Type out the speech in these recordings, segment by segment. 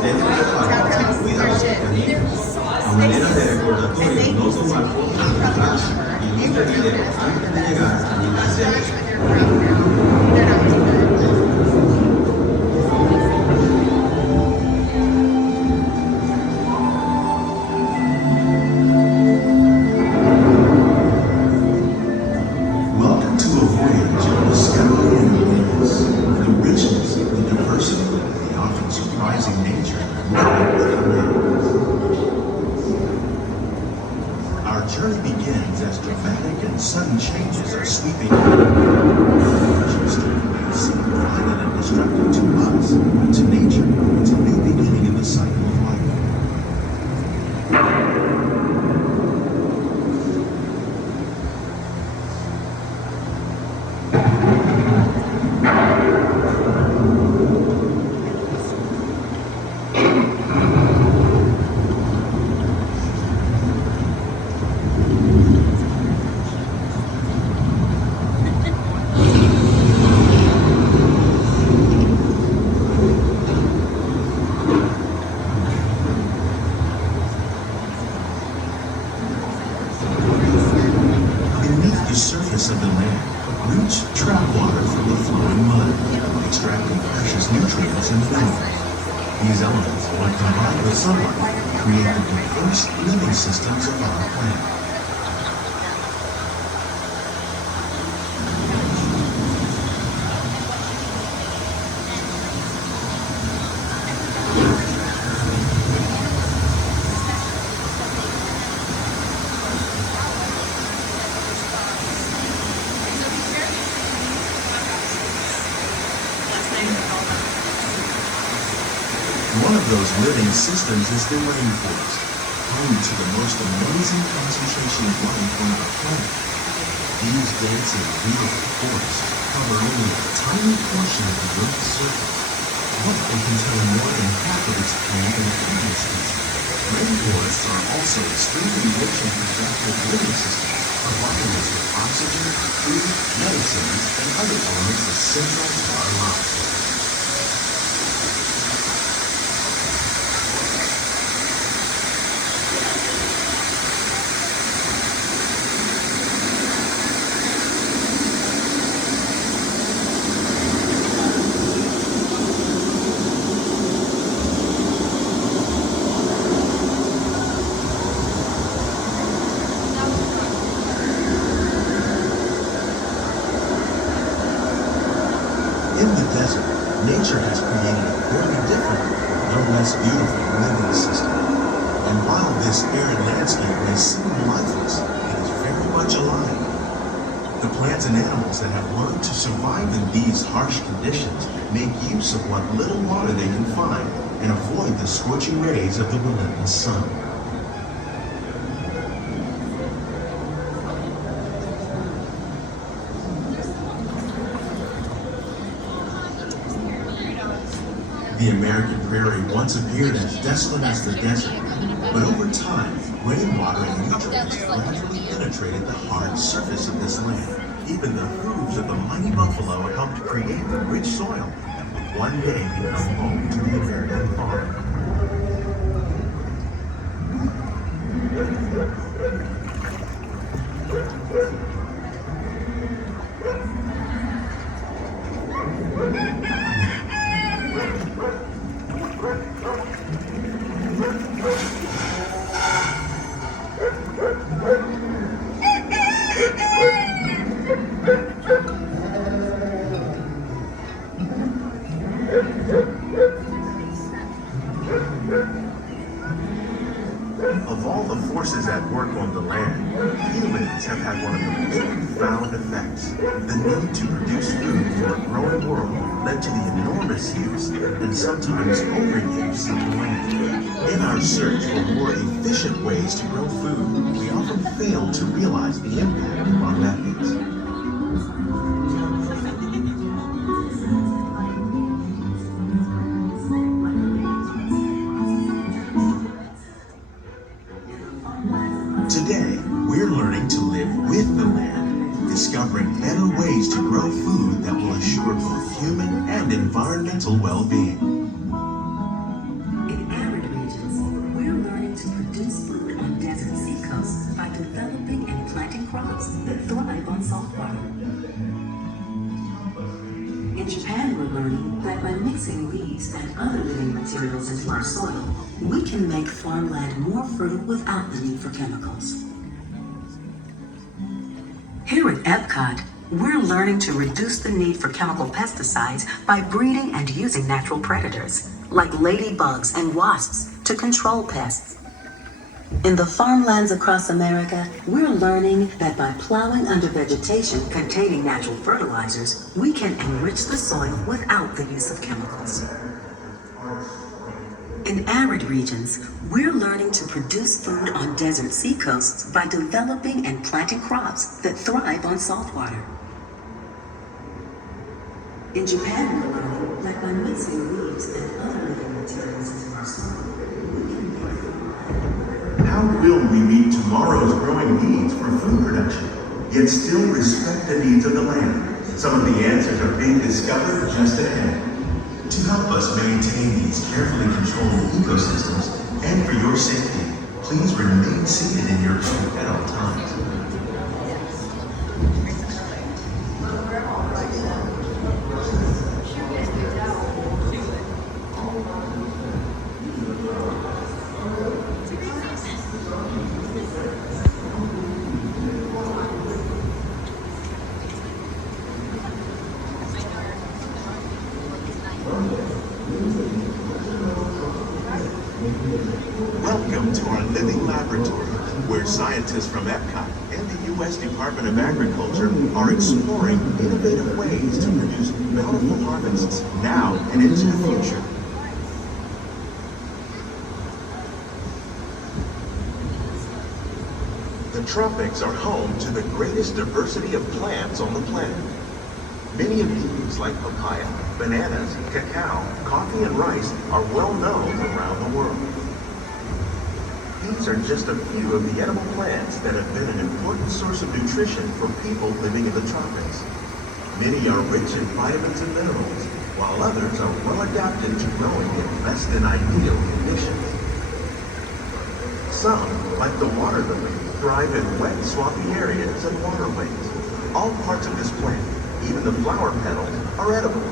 Dentro del parque, cuidado, de manera de recordatorio, no tomar fotos atrás y luz de video antes de llegar a nivel cero. Welcome to a voyage of discovery and awareness. The richness, the diversity, and the often surprising nature of our journey begins as dramatic and sudden changes are sweeping. Changes may seem violent and destructive to us, but to nature, it's a new beginning in the cycle of life. Beneath the surface of the land, roots trap water from the flowing mud, extracting precious nutrients and minerals. These elements, when combined with sunlight, create the diverse living systems of our planet. One of those living systems is the rainforest, home to the most amazing concentration of life on our planet. These dense and beautiful forests cover only a tiny portion of the Earth's surface, but they contain more than half of its plant and animal species. Rainforests are also extremely rich in productive living systems, providing us with oxygen, food, medicines, and other elements essential to our lives. In the desert, nature has created a very different, no less beautiful living system. And while this arid landscape may seem lifeless, it is very much alive. The plants and animals that have learned to survive in these harsh conditions make use of what little water they can find and avoid the scorching rays of the relentless sun. The American prairie once appeared as desolate as the desert, but over time, rainwater and nutrients gradually penetrated the hard surface of this land. Even the hooves of the mighty buffalo helped create the rich soil that would one day become home to the American farm. Of all the forces at work on the land, humans have had one of the most profound effects. The need to produce food for a growing world led to the enormous use and sometimes overuse of the land. In our search for more efficient ways to grow food, we often fail to realize the impact of our methods. Today, we're learning to live with the land, discovering better ways to grow food that will assure both human and environmental well-being. developing and planting crops that thrive on saltwater. In Japan, we're learning that by mixing leaves and other living materials into our soil, we can make farmland more fertile without the need for chemicals. Here at Epcot, we're learning to reduce the need for chemical pesticides by breeding and using natural predators, like ladybugs and wasps, to control pests. In the farmlands across America, we're learning that by plowing under vegetation containing natural fertilizers, we can enrich the soil without the use of chemicals. In arid regions, we're learning to produce food on desert seacoasts by developing and planting crops that thrive on saltwater. In Japan, we're learning that by mixing leaves and other living materials into our soil, we can make How will we meet tomorrow's growing needs for food production, yet still respect the needs of the land? Some of the answers are being discovered just ahead. To help us maintain these carefully controlled ecosystems, and for your safety, please remain seated in your boat at all times. Welcome to our living laboratory, where scientists from Epcot and the U.S. Department of Agriculture are exploring innovative ways to produce bountiful harvests now and into the future. The tropics are home to the greatest diversity of plants on the planet. Many of these, like papaya, bananas, cacao, coffee, and rice, are well known around the world. These are just a few of the edible plants that have been an important source of nutrition for people living in the tropics. Many are rich in vitamins and minerals, while others are well adapted to growing in less than ideal conditions. Some, like the water lily, thrive in wet, swampy areas and waterways. All parts of this plant, even the flower petals, are edible.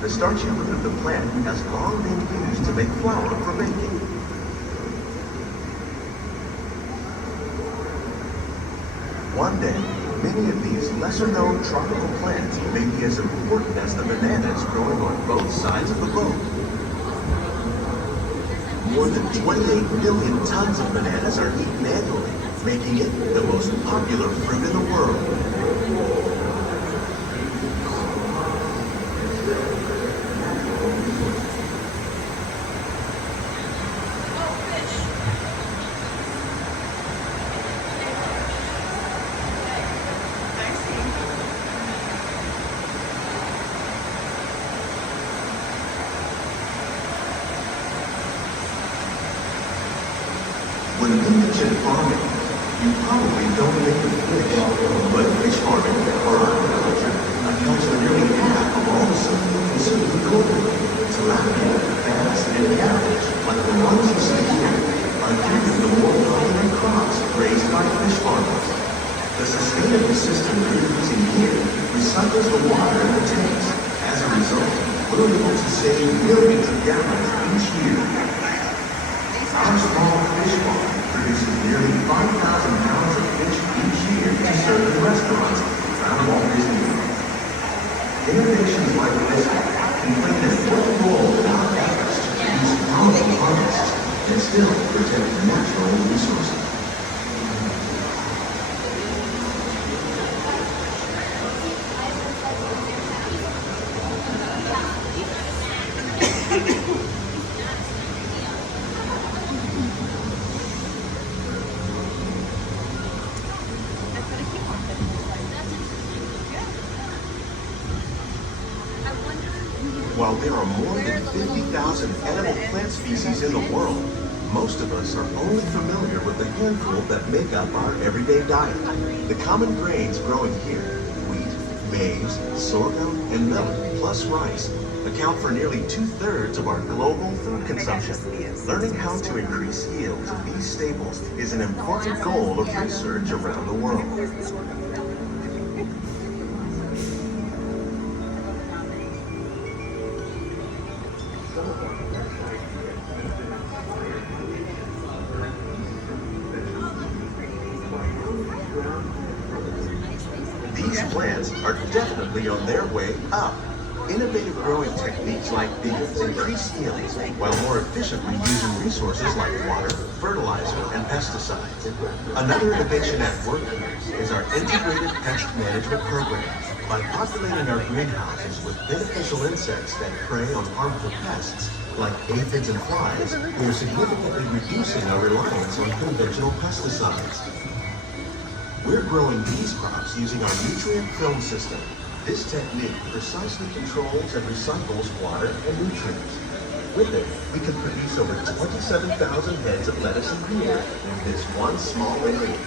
The starchy root of the plant has long been used to make flour for baking. One day, many of these lesser-known tropical plants may be as important as the bananas growing on both sides of the boat. More than 28 billion tons of bananas are eaten annually, making it the most popular fruit in the world. When you mention farming, you probably don't think of fish, but fish farming, or aquaculture, accounts for nearly half of all the seafood consumed globally. Tilapia, bass, and catfish, like the ones you see here, are due to the more popular crops raised by fish farmers. The sustainable system we're using here recycles the water in the tanks. As a result, we're able to save millions of gallons each year. Our small fish farm produces nearly 5,000 pounds of fish each year to serve in restaurants around Walt Disney World. Innovations like this can play an important role in our efforts to produce powerful harvests and still protect natural resources. While there are more than 50,000 edible plant species in the world, most of us are only familiar with the handful that make up our everyday diet. The common grains growing here, wheat, maize, sorghum, and millet, plus rice, account for nearly 2/3 of our global food consumption. Learning how to increase yields of these staples is an important goal of research around the world. These plants are definitely on their way up. Innovative growing techniques like these increase yields while more efficiently using resources like water, fertilizer, and pesticides. Another innovation at work here is our integrated pest management program. By populating our greenhouses with beneficial insects that prey on harmful pests, like aphids and flies, we are significantly reducing our reliance on conventional pesticides. We're growing these crops using our nutrient film system. This technique precisely controls and recycles water and nutrients. With it, we can produce over 27,000 heads of lettuce a year in this one small area.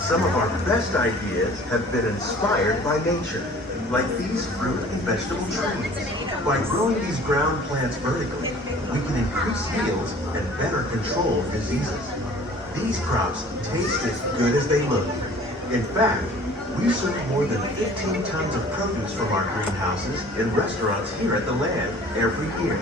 Some of our best ideas have been inspired by nature, like these fruit and vegetable trees. By growing these ground plants vertically, we can increase yields and better control diseases. These crops taste as good as they look. In fact, we serve more than 15 tons of produce from our greenhouses in restaurants here at the land every year.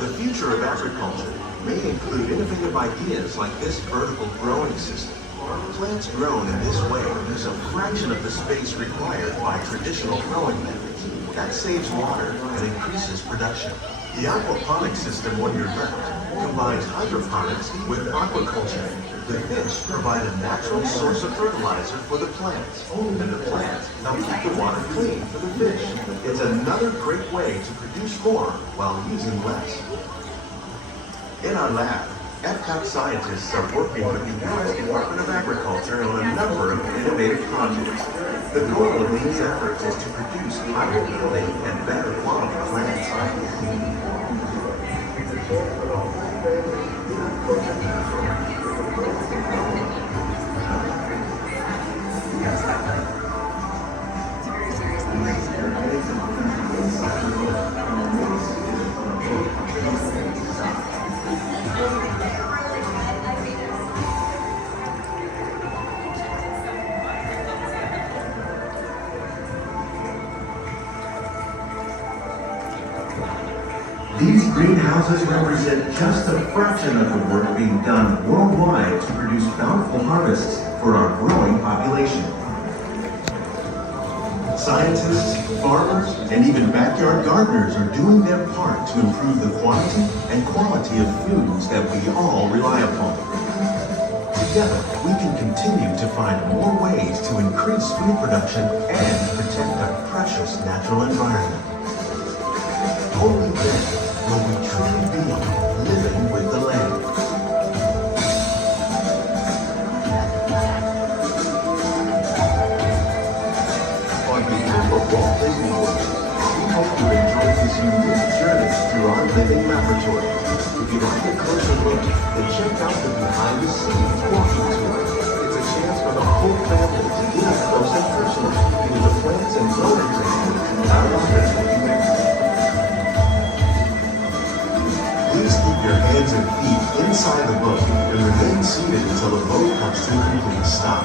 The future of agriculture may include innovative ideas like this vertical growing system. Plants grown in this way use a fraction of the space required by traditional growing methods. That saves water and increases production. The aquaponics system on your left combines hydroponics with aquaculture. The fish provide a natural source of fertilizer for the plants, and the plants help keep the water clean for the fish. It's another great way to produce more while using less. In our lab, Epcot scientists are working with the U.S. Department of Agriculture on a number of innovative projects. The goal of these efforts is to produce higher yielding and better quality plants. These greenhouses represent just a fraction of the work being done worldwide to produce bountiful harvests for our growing population. Scientists, farmers, and even backyard gardeners are doing their part to improve the quantity and quality of foods that we all rely upon. Together, we can continue to find more ways to increase food production and protect our precious natural environment. Only then will we truly be living with the land. On behalf of Walt Disney World, we hope you enjoyed this unique journey through our living laboratory. If you'd like a closer look, then check out the behind-the-scenes walking tour. It's a chance for the whole family to get up close and personal with the plants and growing techniques our authors will be there. Please keep your hands and feet inside the boat and remain seated until the boat comes to a complete stop.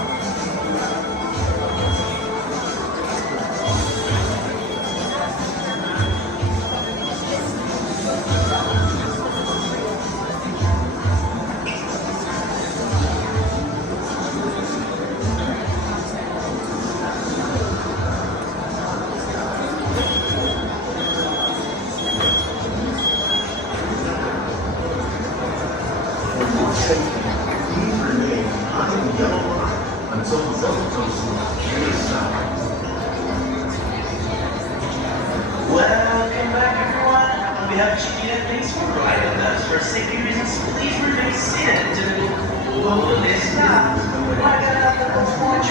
Welcome back, everyone. On behalf of GDW, thanks for riding with us. For safety reasons, please remain seated until we will stop. I got a couple more